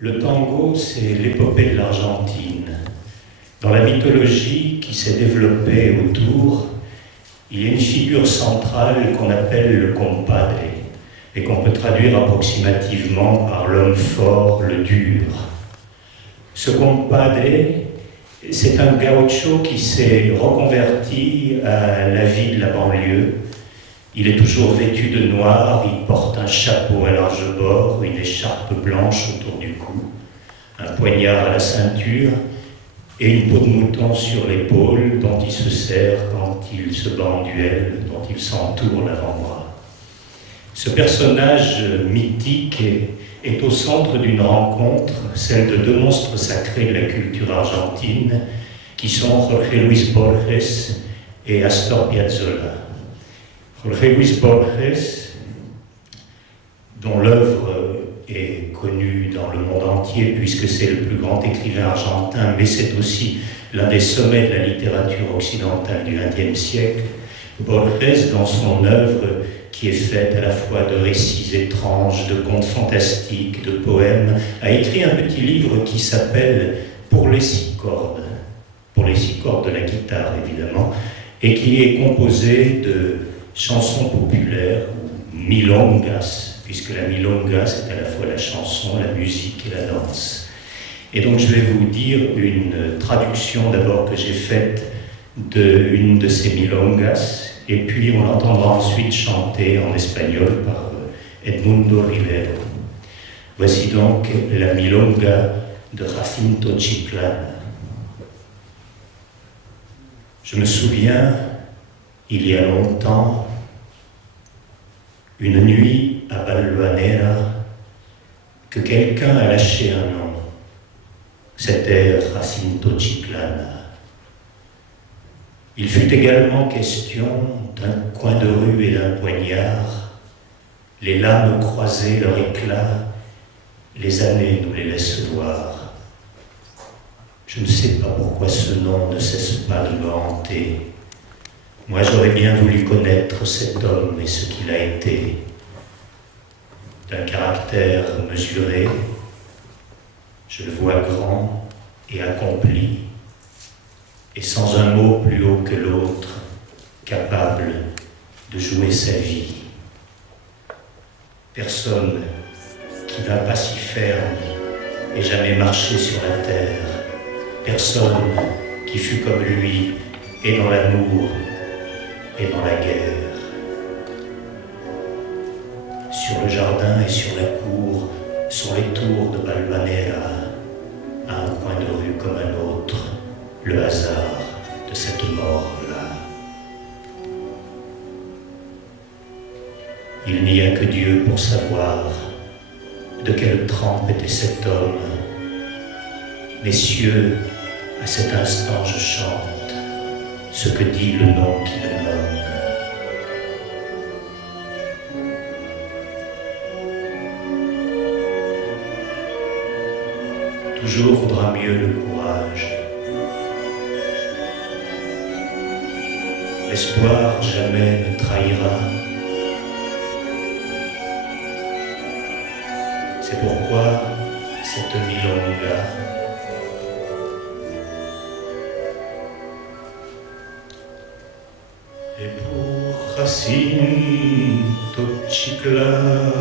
Le tango, c'est l'épopée de l'Argentine. Dans la mythologie qui s'est développée autour, il y a une figure centrale qu'on appelle le compadre et qu'on peut traduire approximativement par l'homme fort, le dur. Ce compadre, c'est un gaucho qui s'est reconverti à la vie de la banlieue. Il est toujours vêtu de noir, il porte un chapeau à large bord, une écharpe blanche autour du cou, un poignard à la ceinture et une peau de mouton sur l'épaule dont il se sert quand il se bat en duel, dont il s'entoure l'avant-bras. Ce personnage mythique est au centre d'une rencontre, celle de deux monstres sacrés de la culture argentine, qui sont Jorge Luis Borges et Astor Piazzolla. Jorge Luis Borges, dont l'œuvre est connue dans le monde entier puisque c'est le plus grand écrivain argentin, mais c'est aussi l'un des sommets de la littérature occidentale du XXe siècle. Borges, dans son œuvre, qui est faite à la fois de récits étranges, de contes fantastiques, de poèmes, a écrit un petit livre qui s'appelle « Pour les six cordes », de la guitare évidemment, et qui est composé de chansons populaires, ou milongas, puisque la milonga c'est à la fois la chanson, la musique et la danse. Et donc je vais vous dire une traduction d'abord que j'ai faite d'une de ces milongas, et puis on l'entendra ensuite chanter en espagnol par Edmundo Rivero. Voici donc la milonga de Jacinto Chiclana. Je me souviens, il y a longtemps, une nuit à Balvanera, que quelqu'un a lâché un nom. C'était Jacinto Chiclana. Il fut également question d'un coin de rue et d'un poignard. Les lames croisées, leur éclat, les années nous les laissent voir. Je ne sais pas pourquoi ce nom ne cesse pas de me hanter. Moi, j'aurais bien voulu connaître cet homme et ce qu'il a été. D'un caractère mesuré, je le vois grand et accompli, et sans un mot plus haut que l'autre, capable de jouer sa vie. Personne qui n'a pas si ferme et jamais marché sur la terre, personne qui fut comme lui et dans l'amour et dans la guerre. Sur le jardin et sur la cour sont les tours de Balvanera, à un coin de rue comme un autre, le hasard de cette mort-là. Il n'y a que Dieu pour savoir de quelle trempe était cet homme. Messieurs, à cet instant je chante ce que dit le nom qui le nomme. Toujours vaudra mieux le courage. L'espoir jamais ne trahira. C'est pourquoi cette milonga est pour Jacinto Chiclana.